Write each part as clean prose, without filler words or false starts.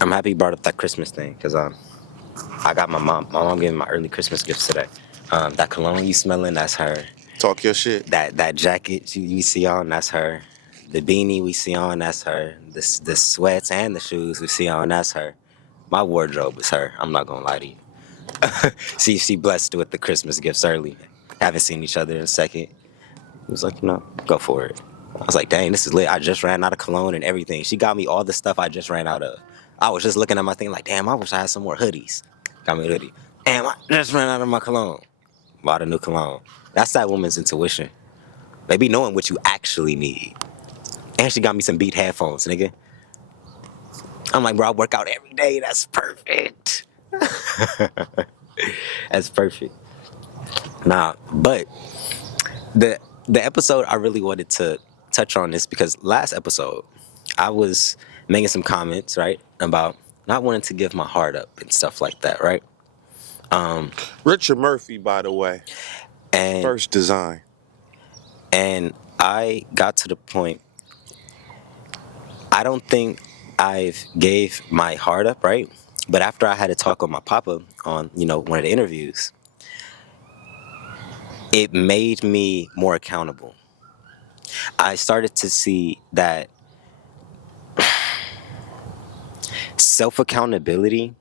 I'm happy you brought up that Christmas thing because I got my mom gave me my early Christmas gifts today. That cologne you smelling, that's her. Talk your shit. That jacket you see on, that's her. The beanie we see on, that's her. The sweats and the shoes we see on, that's her. My wardrobe is her. I'm not gonna lie to you. She blessed with the Christmas gifts early. Haven't seen each other in a second. He was like, go for it. I was like, dang, this is lit. I just ran out of cologne and everything. She got me all the stuff I just ran out of. I was just looking at my thing like, damn, I wish I had some more hoodies. Got me a hoodie. Damn, I just ran out of my cologne. Bought a new cologne. That's that woman's intuition. They be knowing what you actually need. And she got me some Beat headphones, nigga. I'm like, bro, I work out every day. That's perfect. That's perfect. Nah, but the episode I really wanted to touch on this because last episode I was making some comments, right, about not wanting to give my heart up and stuff like that, right? Richard Murphy, by the way. And First design. And I got to the point, I don't think I've gave my heart up, right? But after I had a talk with my papa on, one of the interviews, it made me more accountable. I started to see that self-accountability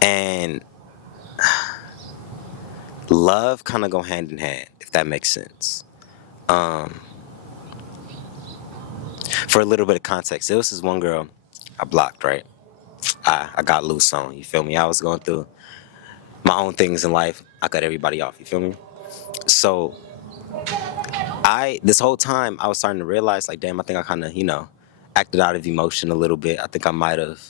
and love kind of go hand in hand, if that makes sense. For a little bit of context, there was this one girl I blocked, right? I got loose on, you feel me? I was going through my own things in life. I cut everybody off, you feel me? So this whole time I was starting to realize, like, damn, I think I kind of, acted out of emotion a little bit. I think I might have,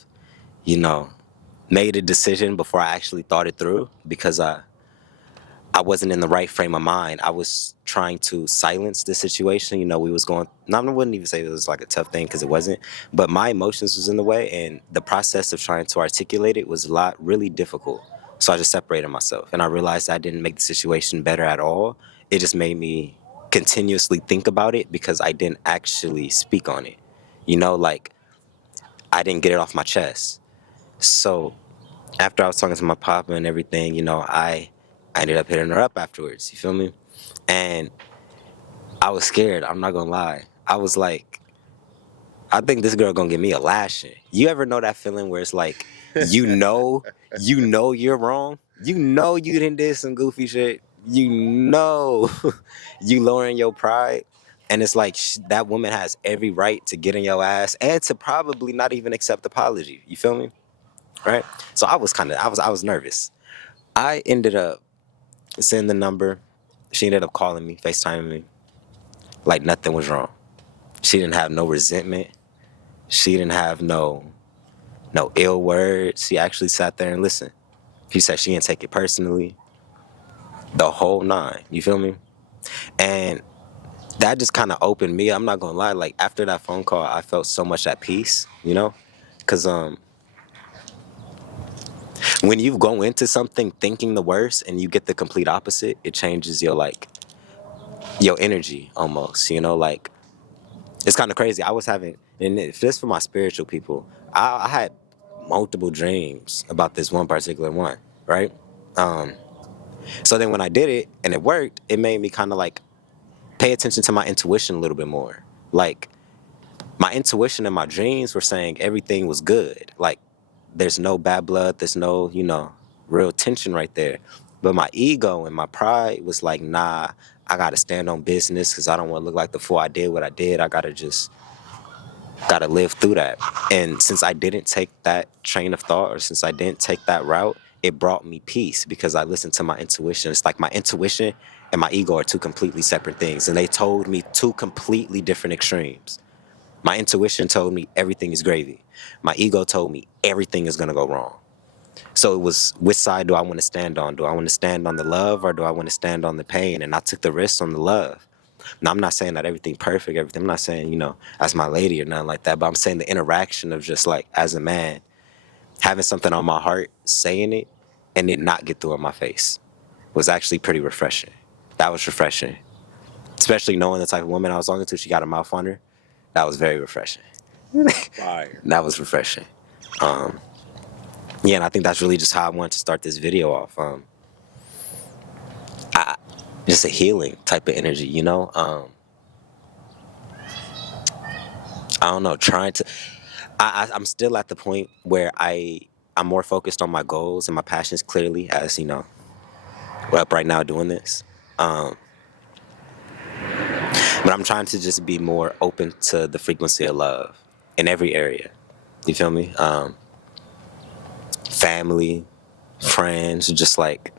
made a decision before I actually thought it through because I wasn't in the right frame of mind. I was trying to silence the situation. We was going, no, I wouldn't even say it was like a tough thing because it wasn't, but my emotions was in the way and the process of trying to articulate it was really difficult. So I just separated myself and I realized I didn't make the situation better at all. It just made me continuously think about it because I didn't actually speak on it. Like I didn't get it off my chest. So after I was talking to my papa and everything, I ended up hitting her up afterwards, you feel me? And I was scared, I'm not gonna lie. I was like, I think this girl gonna give me a lashing. You ever know that feeling where it's like, you know you're wrong? You know you done did some goofy shit. You know you lowering your pride. And it's like that woman has every right to get in your ass and to probably not even accept apology. You feel me? Right? So I was nervous. I ended up sending the number. She ended up calling me, FaceTiming me, like nothing was wrong. She didn't have no resentment. She didn't have no ill words. She actually sat there and listened. She said she didn't take it personally. The whole nine, you feel me? And that just kind of opened me. I'm not gonna lie. Like after that phone call, I felt so much at peace, because when you go into something thinking the worst and you get the complete opposite, it changes your energy almost. Like it's kind of crazy. I was having, and if this for my spiritual people, I had multiple dreams about this one particular one, right? So then when I did it and it worked, it made me kind of like pay attention to my intuition a little bit more. Like my intuition and my dreams were saying everything was good. Like there's no bad blood, there's no, real tension right there. But my ego and my pride was like, nah, I gotta stand on business because I don't want to look like the fool. I did what I did. I gotta live through that. And since I didn't take that train of thought, or since I didn't take that route, it brought me peace because I listened to my intuition. It's like my intuition and my ego are two completely separate things. And they told me two completely different extremes. My intuition told me everything is gravy. My ego told me everything is gonna go wrong. So it was, which side do I want to stand on? Do I want to stand on the love or do I want to stand on the pain? And I took the risk on the love. Now, I'm not saying that everything perfect, everything. I'm not saying, as my lady or nothing like that, but I'm saying the interaction of just like, as a man, having something on my heart, saying it, and it not get through on my face was actually pretty refreshing. That was refreshing. Especially knowing the type of woman I was talking to, she got a mouth on her. That was very refreshing. Fire. That was refreshing. Um, yeah, and I think that's really just how I wanted to start this video off. Just a healing type of energy, you know. I don't know, trying to. I'm still at the point where I'm more focused on my goals and my passions clearly, as you know, we're up right now doing this. Um, but I'm trying to just be more open to the frequency of love in every area. You feel me? Family, friends, just like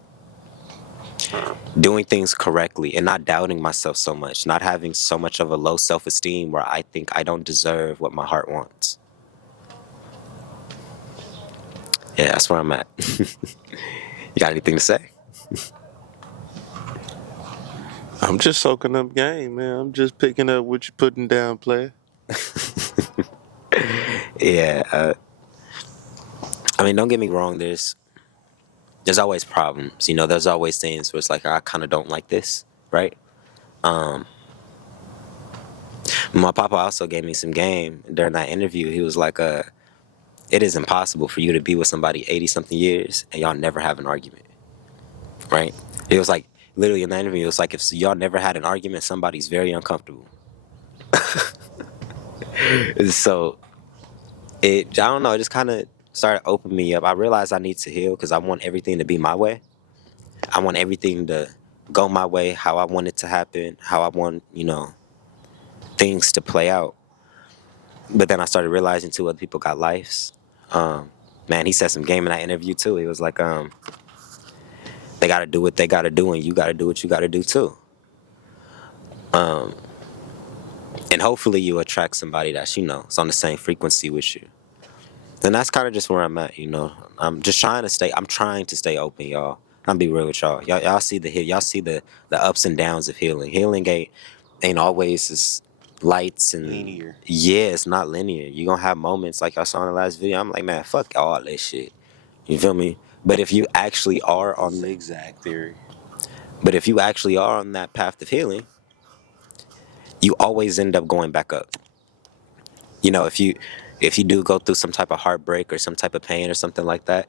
doing things correctly and not doubting myself so much, not having so much of a low self-esteem where I think I don't deserve what my heart wants. Yeah, that's where I'm at. You got anything to say? I'm just soaking up game, man. I'm just picking up what you're putting down, player. Yeah, I mean, don't get me wrong. There's always problems. You know, there's always things where it's like I kind of don't like this, right? Um, my papa also gave me some game during that interview. He was like, "It is impossible for you to be with somebody 80 something years and y'all never have an argument, right?" It was like literally in that interview. It was like if y'all never had an argument, somebody's very uncomfortable. So I don't know. It just kind of started opening me up. I realized I need to heal because I want everything to be my way. I want everything to go my way, how I want it to happen, how I want, things to play out. But then I started realizing too, other people got lives. Man, he said some game in that interview too. He was like, they got to do what they got to do, and you got to do what you got to do too. And hopefully you attract somebody that's, it's on the same frequency with you. And that's kind of just where I'm at. I'm trying to stay open, y'all. I'm be real with y'all. Y'all see y'all see the ups and downs of healing. Healing ain't always as lights and Linear. yeah, it's not linear. You gonna have moments like I saw in the last video. I'm like, man, fuck all this shit. You feel me? But if you actually are on Zigzag theory. but if you actually are on that path of healing, you always end up going back up. If you do go through some type of heartbreak or some type of pain or something like that,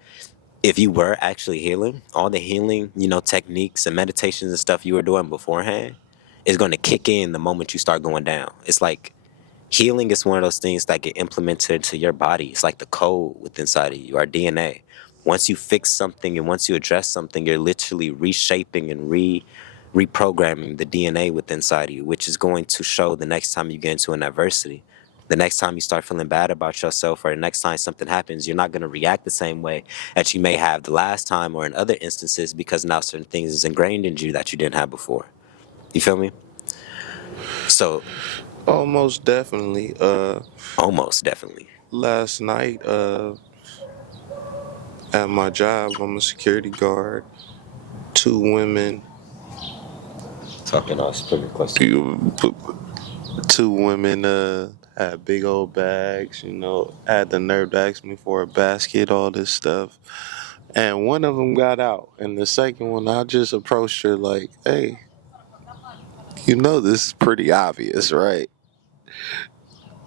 if you were actually healing, all the healing, techniques and meditations and stuff you were doing beforehand is going to kick in the moment you start going down. It's like healing is one of those things that get implemented into your body. It's like the code within inside of you, our DNA. Once you fix something and once you address something, you're literally reshaping and reprogramming the DNA within inside of you, which is going to show the next time you get into an adversity. The next time you start feeling bad about yourself or the next time something happens, you're not going to react the same way that you may have the last time or in other instances because now certain things is ingrained in you that you didn't have before. You feel me? So, Almost definitely. almost definitely. Last night, at my job, I'm a security guard. Two women. Talking us pretty close. Two women had big old bags, had the nerve to ask me for a basket, all this stuff. And one of them got out. And the second one, I just approached her like, hey, this is pretty obvious, right?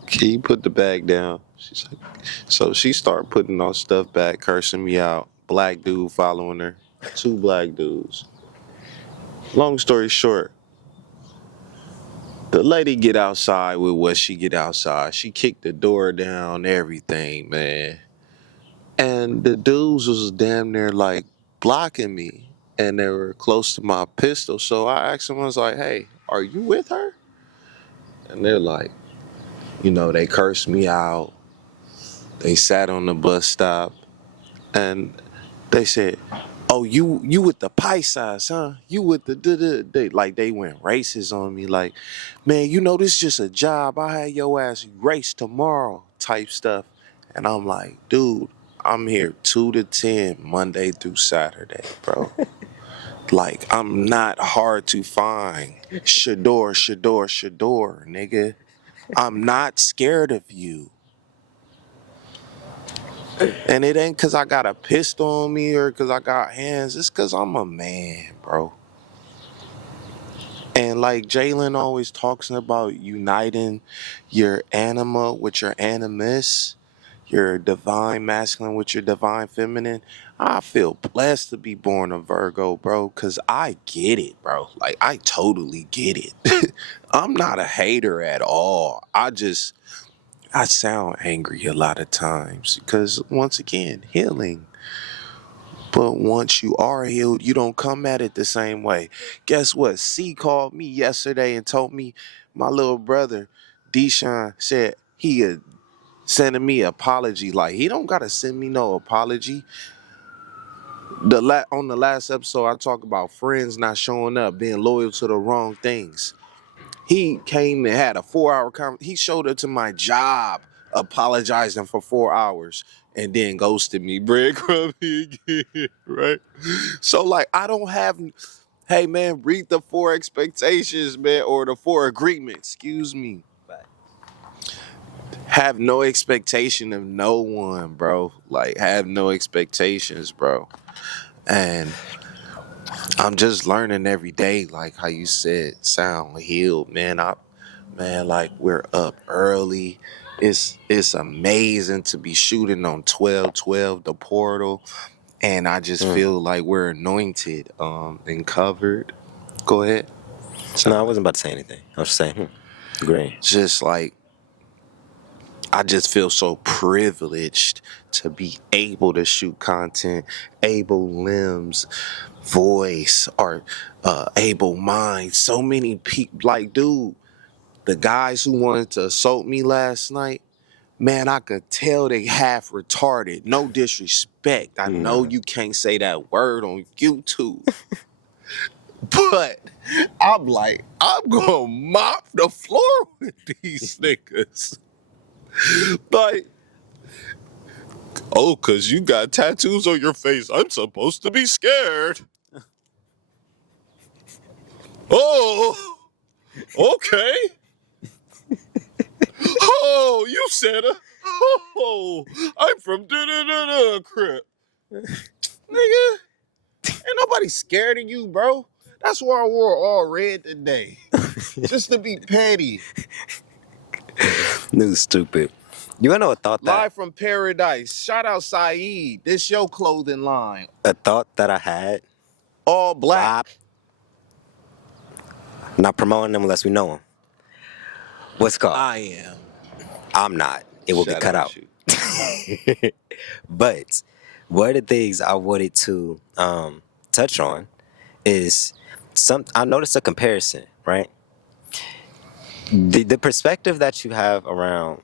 Can you put the bag down? She's like, so she started putting all stuff back, cursing me out. Black dude following her. Two black dudes. Long story short, the lady get outside with what she get outside. She kicked the door down, everything, man. And the dudes was damn near like blocking me. And they were close to my pistol. So I asked them, I was like, hey, are you with her? And they're like, they cursed me out. They sat on the bus stop. And they said, oh, you with the Pisces, huh? You with the they like they went racist on me, like, man, this is just a job. I had your ass race tomorrow type stuff. And I'm like, dude, I'm here 2 to 10 Monday through Saturday, bro. Like, I'm not hard to find. Shador, nigga. I'm not scared of you. And it ain't because I got a pistol on me or because I got hands. It's because I'm a man, bro. And like Jalen always talks about uniting your anima with your animus, your divine masculine with your divine feminine. I feel blessed to be born a Virgo, bro, because I get it, bro. Like, I totally get it. I'm not a hater at all. I sound angry a lot of times because, once again, healing. But once you are healed, you don't come at it the same way. Guess what? C called me yesterday and told me my little brother, Deshaun, said he had sending me an apology. Like, he don't gotta send me no apology. On the last episode, I talked about friends not showing up, being loyal to the wrong things. He came and had a 4-hour conversation. He showed up to my job apologizing for 4 hours and then ghosted me, breadcrumb me again, right? So, like, I don't have, hey, man, read the 4 expectations, man, or the 4 agreements, excuse me. Have no expectation of no one, bro. Like, have no expectations, bro. And I'm just learning every day, like how you said, sound healed, man. Man, like, we're up early. It's amazing to be shooting on 12:12, the portal, and I just feel like we're anointed, and covered. Go ahead. No, I Sound wasn't about to say anything. I was just saying, great. just like, I just feel so privileged to be able to shoot content, able limbs, voice, or able mind. So many people, like, dude, the guys who wanted to assault me last night, man, I could tell they half retarded. No disrespect. I know No. you can't say that word on YouTube. But I'm like, I'm gonna mop the floor with these niggas. Like, oh, cause you got tattoos on your face, I'm supposed to be scared. Oh, okay. Oh, you said it. Oh, I'm from da-da-da-da crip. Nigga, ain't nobody scared of you, bro. That's why I wore all red today. Just to be petty. New stupid. You wanna know Live from paradise. Shout out Saeed. This your clothing line. a thought that I had? All Why? black. Not promoting them unless we know them. What's it called? I am. I'm not. It will get Shout cut out. you. But one of the things I wanted to touch on is I noticed a comparison, right? The perspective that you have around,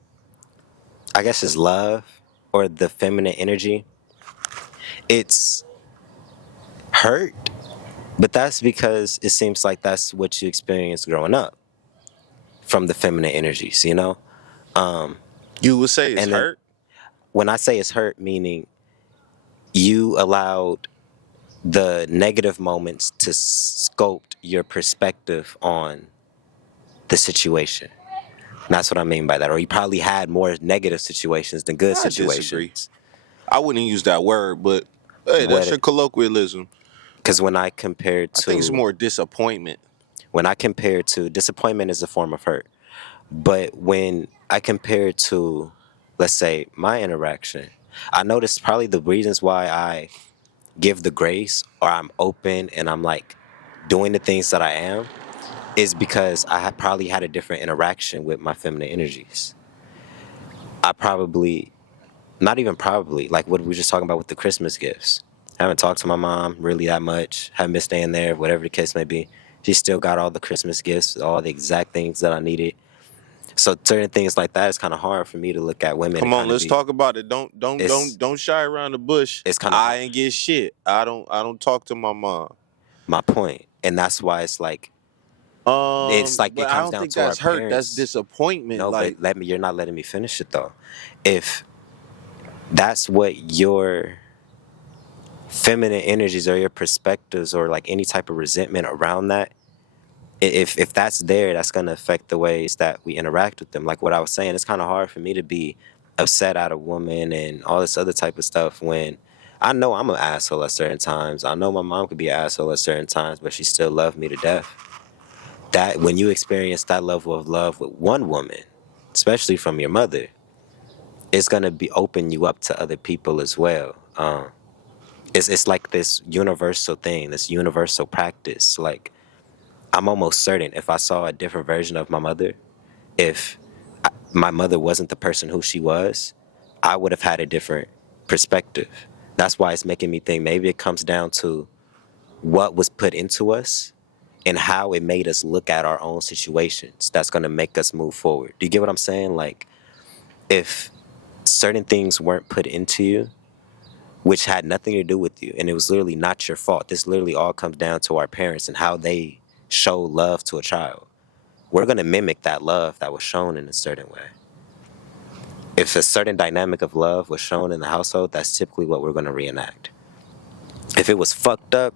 I guess, is love or the feminine energy. It's hurt, but that's because it seems like that's what you experienced growing up from the feminine energies, you know? You would say it's And then hurt? when I say it's hurt, meaning you allowed the negative moments to sculpt your perspective on the situation. And that's what I mean by that. Or you probably had more negative situations than good I disagree. situations. I wouldn't use that word, but hey, that's your colloquialism. Because when I compare I think it's to more disappointment. disappointment is a form of hurt. But when I compare it to, let's say, my interaction, I noticed probably the reasons why I give the grace or I'm open and I'm like doing the things that I am is because I had probably had a different interaction with my feminine energies. I probably, not even probably, like what we were just talking about with the Christmas gifts. I haven't talked to my mom really that much. Haven't been staying there, whatever the case may be. She still got all the Christmas gifts, all the exact things that I needed. So certain things like that is kind of hard for me to look at women and Come on, kind of let's be. talk about it. Don't shy around the bush. It's kind of I ain't get shit. I don't talk to my mom. my point, and that's why it's like But it I comes don't down think to our that's hurt. That's parents. disappointment. No, but Like, you're not letting me finish it though. If that's what your feminine energies or your perspectives or like any type of resentment around that, if that's there, that's going to affect the ways that we interact with them. Like what I was saying, it's kind of hard for me to be upset at a woman and all this other type of stuff when I know I'm an asshole at certain times. I know my mom could be an asshole at certain times, but she still loved me to death. that when you experience that level of love with one woman, especially from your mother, it's gonna be open you up to other people as well. It's like this universal thing, this universal practice. Like I'm almost certain if I saw a different version of my mother, if my mother wasn't the person who she was, I would have had a different perspective. That's why it's making me think maybe it comes down to what was put into us and how it made us look at our own situations. That's going to make us move forward. Do you get what I'm saying? Like, if certain things weren't put into you, which had nothing to do with you, and it was literally not your fault. This literally all comes down to our parents and how they show love to a child. We're going to mimic that love that was shown in a certain way. If a certain dynamic of love was shown in the household, that's typically what we're going to reenact. If it was fucked up,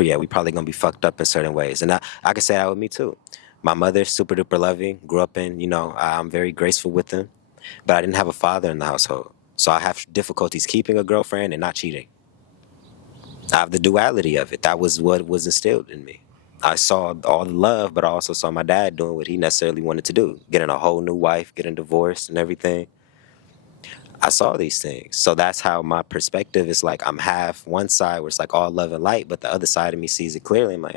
yeah, we probably going to be fucked up in certain ways. And I can say that with me too. My mother, super duper loving, grew up in, I'm very graceful with them, but I didn't have a father in the household. So I have difficulties keeping a girlfriend and not cheating. I have the duality of it. That was what was instilled in me. I saw all the love, but I also saw my dad doing what he necessarily wanted to do, getting a whole new wife, getting divorced and everything. I saw these things. So that's how my perspective is like I'm half one side where it's like all love and light, but the other side of me sees it clearly. I'm like,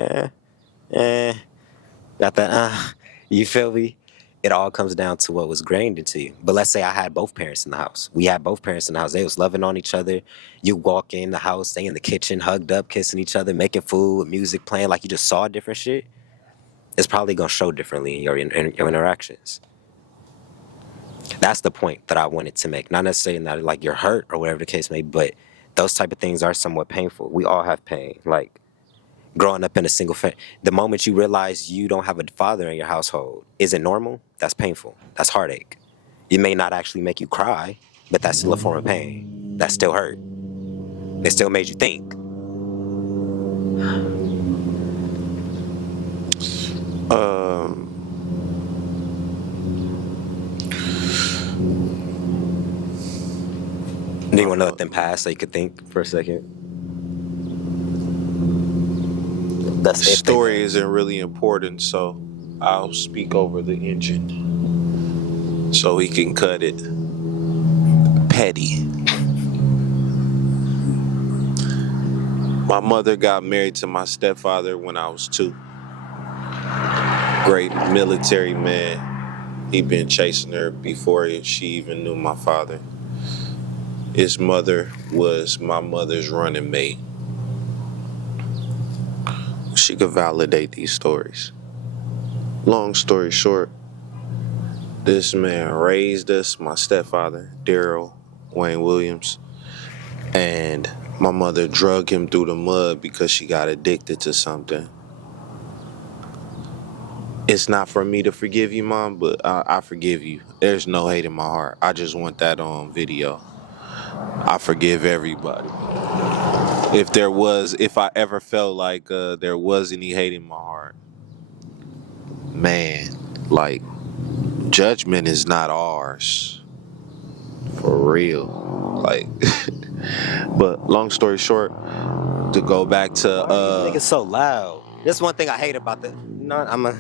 got that, you feel me? It all comes down to what was grained into you. But let's say I had both parents in the house. We had both parents in the house. They was loving on each other. You walk in the house, they in the kitchen, hugged up, kissing each other, making food, music playing, like you just saw different shit. It's probably going to show differently in your interactions. That's the point that I wanted to make. Not necessarily that like you're hurt or whatever the case may be, but those type of things are somewhat painful. We all have pain. Like growing up in a single family, the moment you realize you don't have a father in your household, is it normal? That's painful. That's heartache. It may not actually make you cry, but that's still a form of pain. That still hurt. It still made you think. Um, Do you want to let them pass so you could think for a second? That's if they story pass. isn't really important, so I'll speak over the engine so he can cut it. Petty. My mother got married to my stepfather when I was 2. Great military man. He'd been chasing her before she even knew my father. His mother was my mother's running mate. She could validate these stories. Long story short, this man raised us, my stepfather, Daryl Wayne Williams, and my mother drug him through the mud because she got addicted to something. It's not for me to forgive you, Mom, but I forgive you. There's no hate in my heart. I just want that on video. I forgive everybody. If I ever felt like there was any hate in my heart, man, like, judgment is not ours. For real. Like, but long story short, to go back to Why are you niggas so loud? That's one thing I hate about the. I'm a.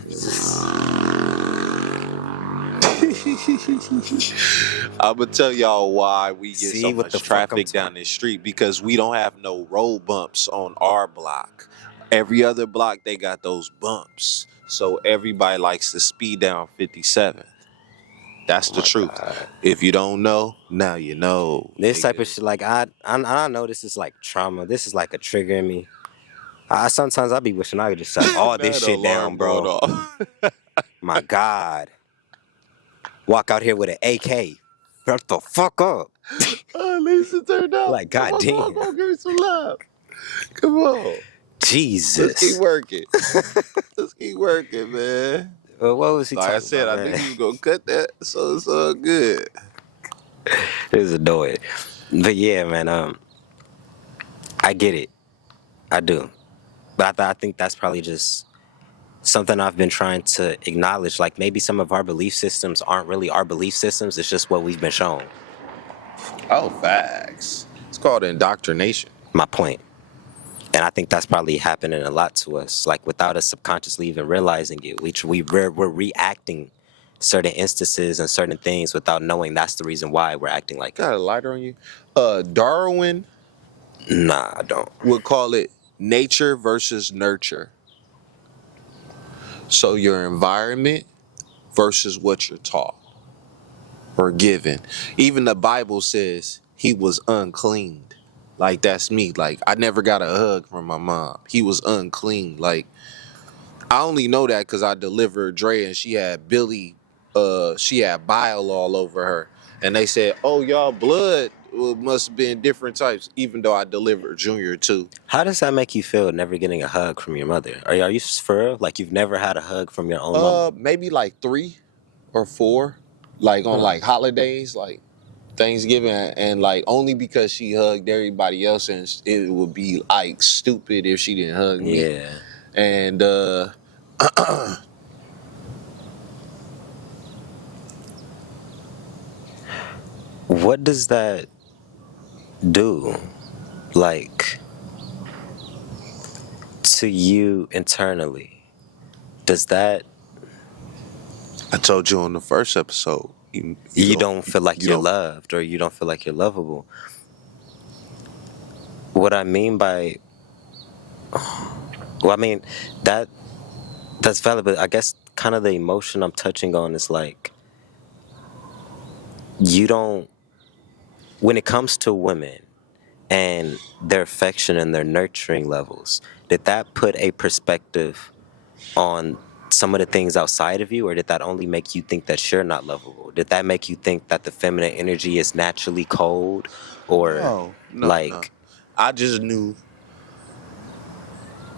I'm gonna tell y'all why we get See so what much the fuck I'm traffic down this street, because we don't have no road bumps on our block. Every other block they got those bumps, so everybody likes to speed down 57. That's the truth. God. If you don't know, now you know. This type of nigga. shit, like I know this is like trauma. This is like a trigger in me. I sometimes I be wishing I could just shut all this Now the shit down, alarm going bro. off. My God, walk out here with an AK. Shut the fuck up. At least it turned out. Like, Come on, goddamn. give me some love. Come on. Let's keep Jesus. working. Let's keep working, man. What was he Like talking I said, about, I knew man? you was gonna cut that, so it's all good. It was annoying. But yeah, man, I get it. I do. But I think that's probably just something I've been trying to acknowledge. Like maybe some of our belief systems aren't really our belief systems. It's just what we've been shown. Oh, facts. It's called indoctrination. My point. And I think that's probably happening a lot to us, like without us subconsciously even realizing it. We're reacting certain instances and certain things without knowing that's the reason why we're acting like it. Got a lighter on you? Darwin Nah, I don't. would call it nature versus nurture. So your environment versus what you're taught or given. Even the Bible says he was unclean. Like that's me. Like I never got a hug from my mom. He was unclean. Like I only know that because I delivered Dre and she had she had bile all over her. And they said, oh, y'all blood must have been different types, even though I delivered Junior too. How does that make you feel never getting a hug from your mother? Are you for real? Like you've never had a hug from your own mama? Maybe like 3 or 4, like on Huh. like holidays, like Thanksgiving, and like only because she hugged everybody else, and it would be like stupid if she didn't hug me. Yeah. And What does that do? Like to you internally? Does that I told you on the first episode, you don't feel like you you're don't. loved or you don't feel like you're lovable? What I mean by well, I mean that that's valid, but I guess kind of the emotion I'm touching on is like you don't when it comes to women and their affection and their nurturing levels, did that put a perspective on some of the things outside of you, or did that only make you think that you're not lovable? Did that make you think that the feminine energy is naturally cold, or No. like, I just knew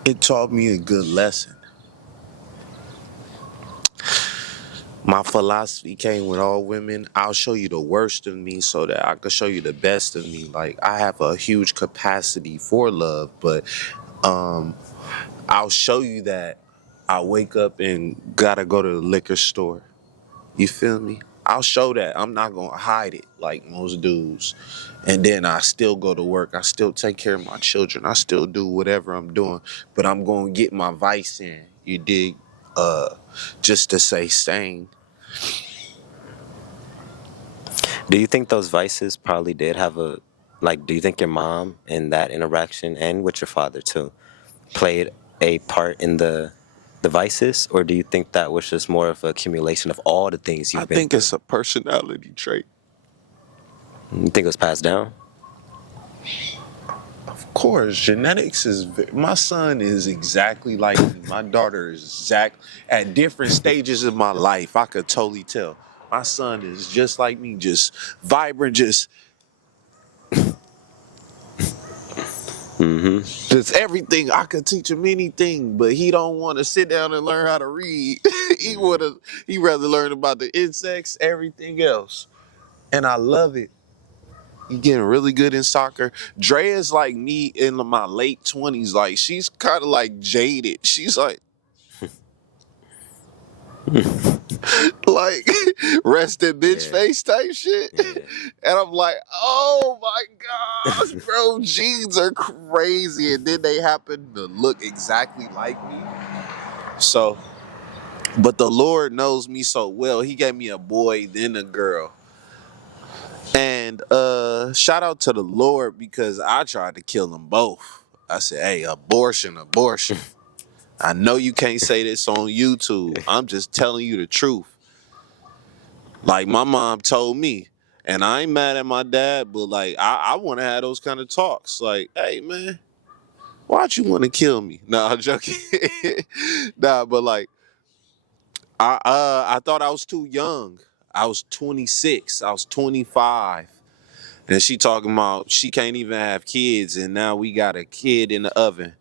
it taught me a good lesson. My philosophy came with all women. I'll show you the worst of me so that I can show you the best of me. Like I have a huge capacity for love, but I'll show you that I wake up and gotta go to the liquor store. You feel me? I'll show that. I'm not gonna hide it like most dudes. And then I still go to work. I still take care of my children. I still do whatever I'm doing. But I'm gonna get my vice in. You dig? Just to say sane. do you think those vices probably did have a, like, do you think your mom in that interaction and with your father too played a part in the vices, or do you think that was just more of an accumulation of all the things I you've been think through? it's a personality trait. You think it was passed down? Of course, genetics is. My son is exactly like me. My daughter is at different stages of my life. I could totally tell. My son is just like me, just vibrant, Mm-hmm. just everything. I could teach him anything, but he don't want to sit down and learn how to read. He rather learn about the insects, everything else, and I love it. He getting really good in soccer. Dre is like me in my late 20s. Like she's kind of like jaded. She's like like rested bitch Yeah. face type shit. Yeah. And I'm like, oh my gosh, bro, jeans are crazy. And then they happen to look exactly like me. So, but the Lord knows me so well. He gave me a boy, then a girl. And shout out to the Lord because I tried to kill them both. I said, hey, abortion, abortion. I know you can't say this on YouTube. I'm just telling you the truth. Like my mom told me, and I ain't mad at my dad, but like I want to have those kind of talks. Like, hey man, why'd you want to kill me? Nah, I'm joking. Nah, but like I thought I was too young. I was 26. I was 25. And she talking about she can't even have kids, and now we got a kid in the oven.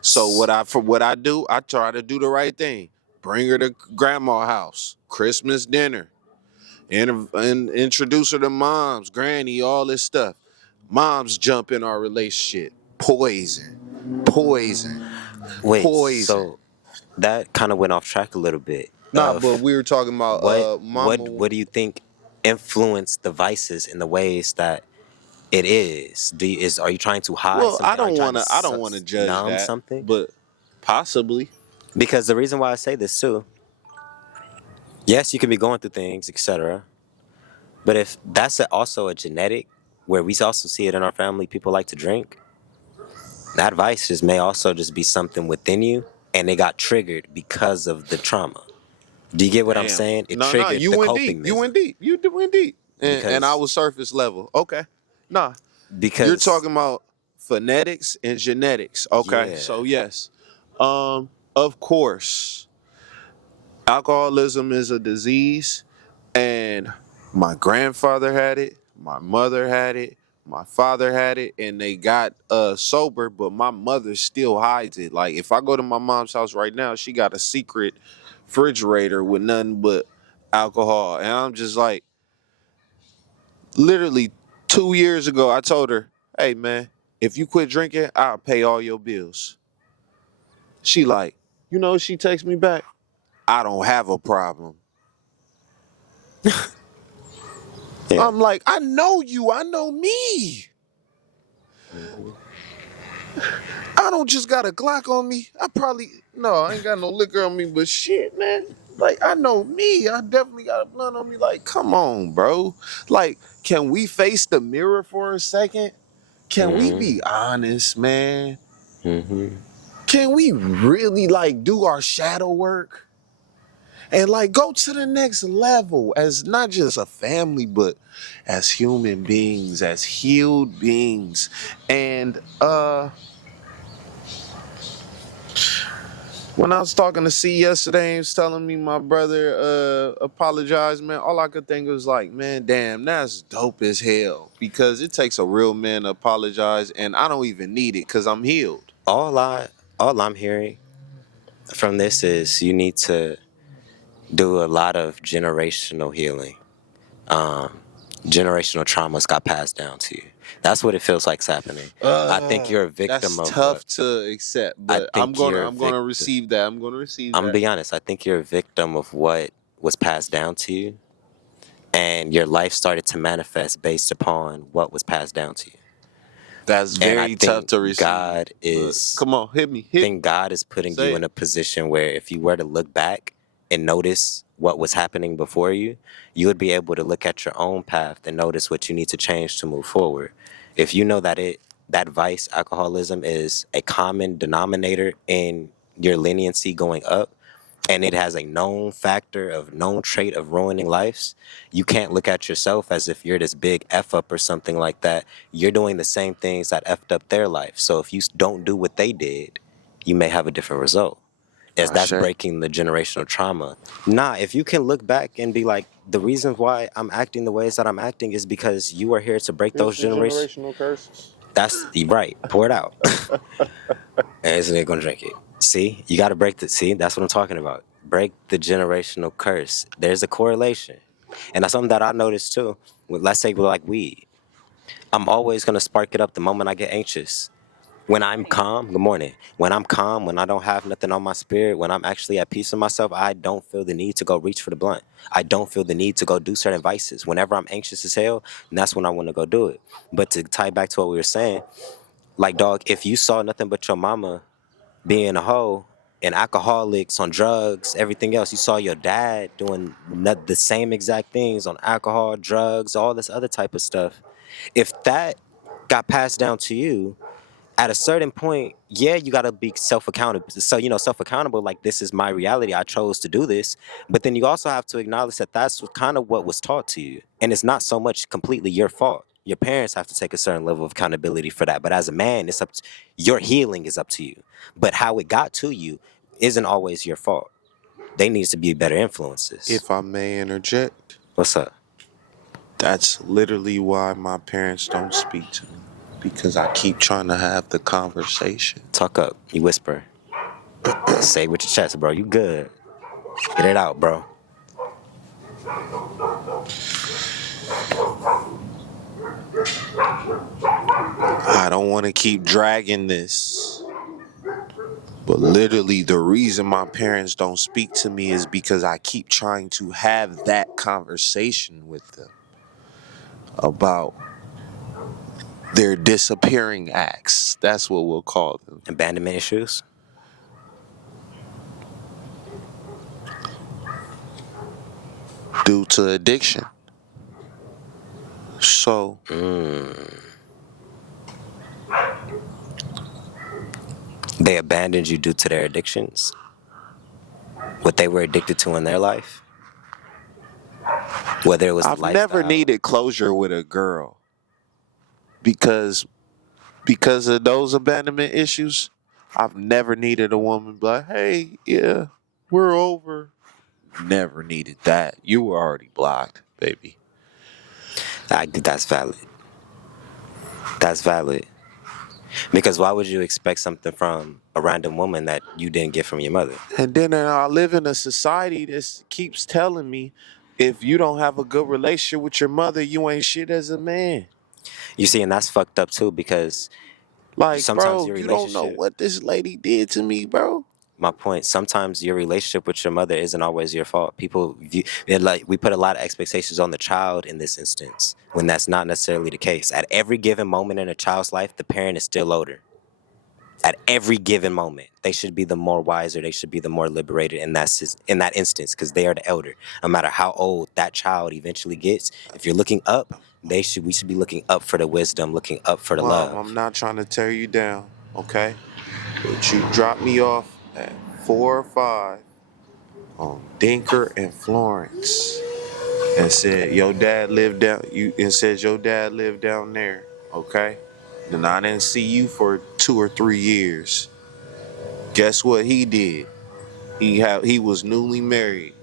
So what I do, I try to do the right thing. Bring her to grandma's house, Christmas dinner, and introduce her to moms, granny, all this stuff. Moms jump in our relationship. Poison, poison, Wait, poison. so that kind of went off track a little bit Nah, but of we were talking about what mama. what do you think influenced the vices in the ways that It is. Are you trying to hide Well, something? Are you trying to I don't want to judge numb that, something? but possibly. Because the reason why I say this too, yes, you can be going through things, etc. But if that's also a genetic, where we also see it in our family, people like to drink. That vice just may also just be something within you, and it got triggered because of the trauma. Do you get what I'm Damn. saying? It No, triggered you the went coping deep. You went mechanism deep. You went deep. And I because was surface level. Okay. Nah. You're because talking about phonetics and genetics. Okay. yeah, So yes. Of course, alcoholism is a disease, and my grandfather had it, my mother had it, my father had it, and they got sober, but my mother still hides it. Like if I go to my mom's house right now, she got a secret refrigerator with nothing but alcohol. And I'm just like, literally 2 years ago, I told her, hey man, if you quit drinking, I'll pay all your bills. She like, she texts me back, I don't have a problem. yeah. I'm like, I know you, I know me. Mhm. I don't just got a Glock on me. No, I ain't got no liquor on me, but shit, man. Like, I know me. I definitely got a blunt on me. Like, come on, bro. Like, can we face the mirror for a second? Can we Mhm. be honest, man? Mhm. Can we really, like, do our shadow work? And, like, go to the next level as not just a family, but as human beings, as healed beings. And, when I was talking to C yesterday, he was telling me my brother apologized, man. All I could think was like, man, damn, that's dope as hell. Because it takes a real man to apologize, and I don't even need it because I'm healed. All I all I'm hearing from this is you need to do a lot of generational healing. Um, Generational traumas got passed down to you. That's what it feels like's happening. I think you're a That's victim of what. tough to accept, I but think you're a I'm gonna victim. receive that. I'm gonna receive I'm gonna that. be honest. I think you're a victim of what was passed down to you, and your life started to manifest based upon what was passed down to you. That's And I very tough think to receive. God But is come on, hit think me. God is putting Say you in it. a position where if you were to look back and notice what was happening before you, you would be able to look at your own path and notice what you need to change to move forward. If you know that vice, alcoholism, is a common denominator in your leniency going up, and it has a known factor of known trait of ruining lives, you can't look at yourself as if you're this big F up or something like that. You're doing the same things that effed up their life. So if you don't do what they did, you may have a different result. As that's Ashe. breaking the generational trauma. Nah, if you can look back and be like, the reason why I'm acting the ways that I'm acting is because you are here to break It's those the generations. generational curses. That's right. Pour it out. And isn't it gonna drink it? See, you got to break the. See, that's what I'm talking about. Break the generational curse. There's a correlation, and that's something that I noticed too. Let's say with like weed, I'm always gonna spark it up the moment I get anxious. When I'm calm, good morning. When I'm calm, when I don't have nothing on my spirit, when I'm actually at peace with myself, I don't feel the need to go reach for the blunt. I don't feel the need to go do certain vices. Whenever I'm anxious as hell, that's when I want to go do it. But to tie back to what we were saying, like dog, if you saw nothing but your mama being a hoe and alcoholics on drugs, everything else. You saw your dad doing the same exact things on alcohol, drugs, all this other type of stuff. If that got passed down to you, at a certain point, yeah, you gotta be self-accountable. So, self-accountable, like this is my reality. I chose to do this. But then you also have to acknowledge that that's kind of what was taught to you. And it's not so much completely your fault. Your parents have to take a certain level of accountability for that. But as a man, it's up to your healing is up to you. But how it got to you isn't always your fault. They needs to be better influences. If I may interject, What's up? that's literally why my parents don't speak to me. Because I keep trying to have the conversation. Talk up. You whisper. Say it with your chest, bro. You good. Get it out, bro. I don't want to keep dragging this. But literally, the reason my parents don't speak to me is because I keep trying to have that conversation with them about They're disappearing acts. That's what we'll call them. Abandonment issues. Due to addiction. So, They abandoned you due to their addictions. What they were addicted to in their life. Whether it was the I've never lifestyle. needed closure with a girl because of those abandonment issues. I've never needed a woman be like, "Hey, yeah, we're over." Never needed that. You were already blocked, baby. That's valid. That's valid. Because why would you expect something from a random woman that you didn't get from your mother? And then I live in a society that keeps telling me if you don't have a good relationship with your mother, you ain't shit as a man. You see, and that's fucked up too because Like, sometimes bro, your you don't know relationship, what this lady did to me, bro. my point, sometimes your relationship with your mother isn't always your fault. People view it like we put a lot of expectations on the child in this instance when that's not necessarily the case. At every given moment in a child's life, the parent is still older. At every given moment, they should be the more wiser. They should be the more liberated in that instance because they are the elder. No matter how old that child eventually gets, if you're looking up, we should be looking up for the wisdom, looking up for the Mom, I'm love. not trying to tear you down, okay? But you dropped me off at 4 or 5 on Dinker and Florence and said your dad lived down there, okay? Then I didn't see you for 2 or 3 years. Guess what he did? He was newly married.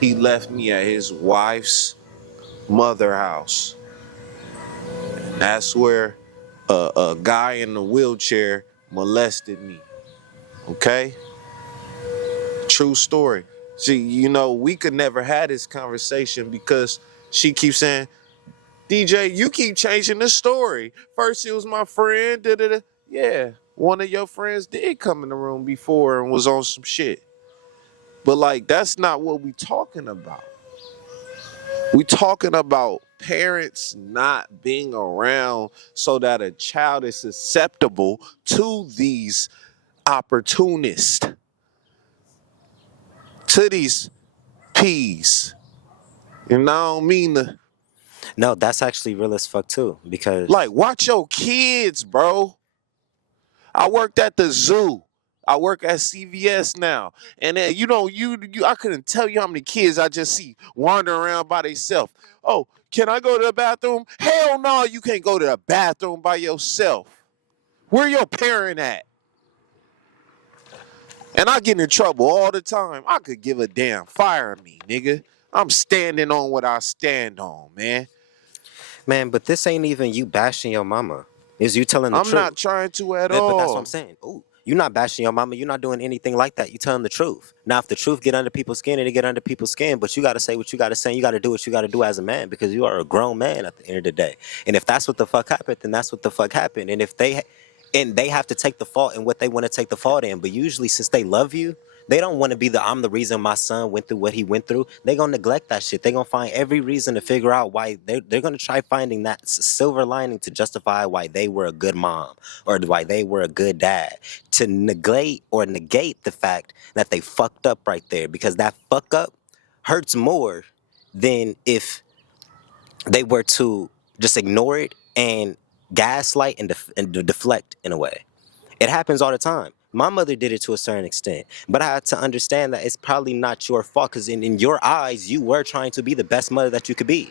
He left me at his wife's mother house. That's where a guy in a wheelchair molested me. Okay? True story. See, we could never have this conversation because she keeps saying, DJ, you keep changing the story. First it was my friend, da-da-da. Yeah, one of your friends did come in the room before and was on some shit. But like, that's not what we talking about. We talking about parents not being around so that a child is susceptible to these opportunists, to these P's. And I don't mean to, No, that's actually real as fuck too like, because watch your kids, bro. I worked at the zoo. I work at CVS now. And then, I couldn't tell you how many kids I just see wandering around by themselves. Oh, can I go to the bathroom? Hell no, you can't go to the bathroom by yourself. Where your parent at? And I get in trouble all the time. I could give a damn. Fire me, nigga. I'm standing on what I stand on, man. man, but this ain't even you bashing your mama. It's you telling the I'm not truth. trying to at But that's what I'm all. saying. Ooh, you're not bashing your mama. You're not doing anything like that. You telling the truth. Now, if the truth get under people's skin, it get under people's skin. But you got to say what you got to say. You got to do what you got to do as a man because you are a grown man at the end of the day. And if that's what the fuck happened, then that's what the fuck happened. And they have to take the fault in what they want to take the fault in. But usually, since they love you, they don't want to be I'm the reason my son went through what he went through. They gonna neglect that shit. They gonna find every reason to figure out why they're gonna try finding that silver lining to justify why they were a good mom or why they were a good dad. To negate the fact that they fucked up right there because that fuck up hurts more than if they were to just ignore it and gaslight and deflect in a way. It happens all the time. My mother did it to a certain extent, but I had to understand that it's probably not your fault because in your eyes, you were trying to be the best mother that you could be.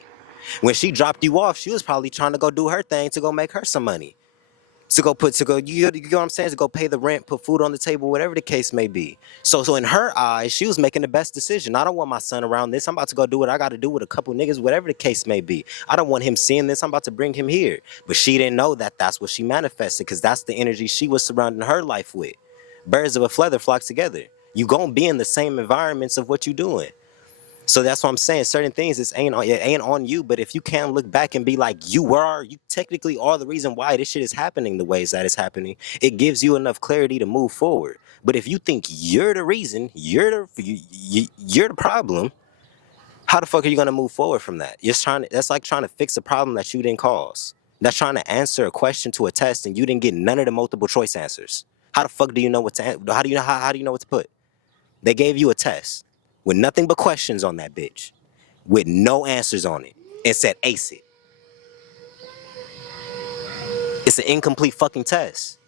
When she dropped you off, she was probably trying to go do her thing to go make her some money. You know what I'm saying? To go pay the rent, put food on the table, whatever the case may be. So in her eyes, she was making the best decision. I don't want my son around this. I'm about to go do what I got to do with a couple niggas, whatever the case may be. I don't want him seeing this. I'm about to bring him here. But she didn't know that that's what she manifested because that's the energy she was surrounding her life with. Birds of a feather flock together. You gonna be in the same environments of what you doing. So that's what I'm saying. Certain things it ain't on you, but if you can't look back and be like you technically are the reason why this shit is happening the ways that it's happening. It gives you enough clarity to move forward. But if you think you're the reason, you're the problem, how the fuck are you gonna move forward from that? That's like trying to fix a problem that you didn't cause. that's trying to answer a question to a test and you didn't get none of the multiple choice answers. How the fuck do you know what to? How do you know what to put? They gave you a test with nothing but questions on that bitch, with no answers on it, and said ace it. It's an incomplete fucking test.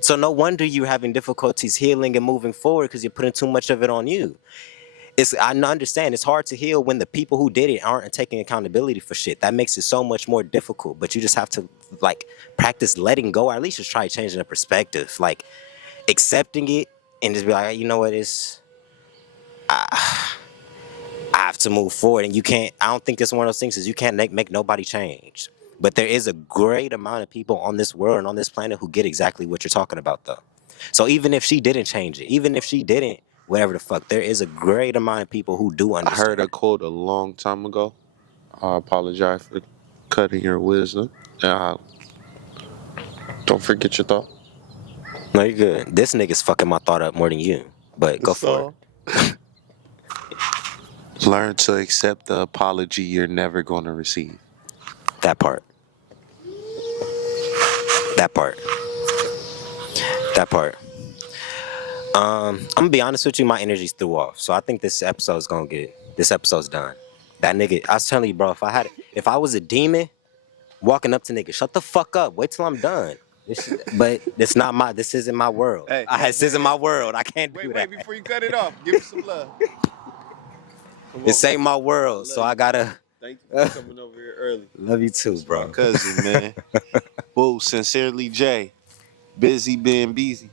So no wonder you're having difficulties healing and moving forward because you're putting too much of it on you. I understand it's hard to heal when the people who did it aren't taking accountability for shit. That makes it so much more difficult. But you just have to like practice letting go, or at least just try changing the perspective, like accepting it and just be like, you know what, I have to move forward. And you can't. I don't think it's one of those things is you can't make nobody change. But there is a great amount of people on this world and on this planet who get exactly what you're talking about, though. So even if she didn't change it, even if she didn't, whatever the fuck, there is a great amount of people who do I heard a understand. quote a long time ago. I apologize for cutting your wisdom. Don't forget your thought. No, you're good. This nigga's fucking my thought up more than you. But go for it. So learn to accept the apology you're never going to receive. That part. That part. That part. I'm gonna be honest with you, my energy's threw off. So I think this episode's done. That nigga, I was telling you, bro, if I was a demon walking up to niggas, shut the fuck up. Wait till I'm done. But this isn't my world. This isn't my world. I can't do that. Before you cut it off, give me some love. This ain't my world, so I gotta Thank you for coming over here early. love you too, bro. My cousin, man. Boo, sincerely, Jay. Busy being busy.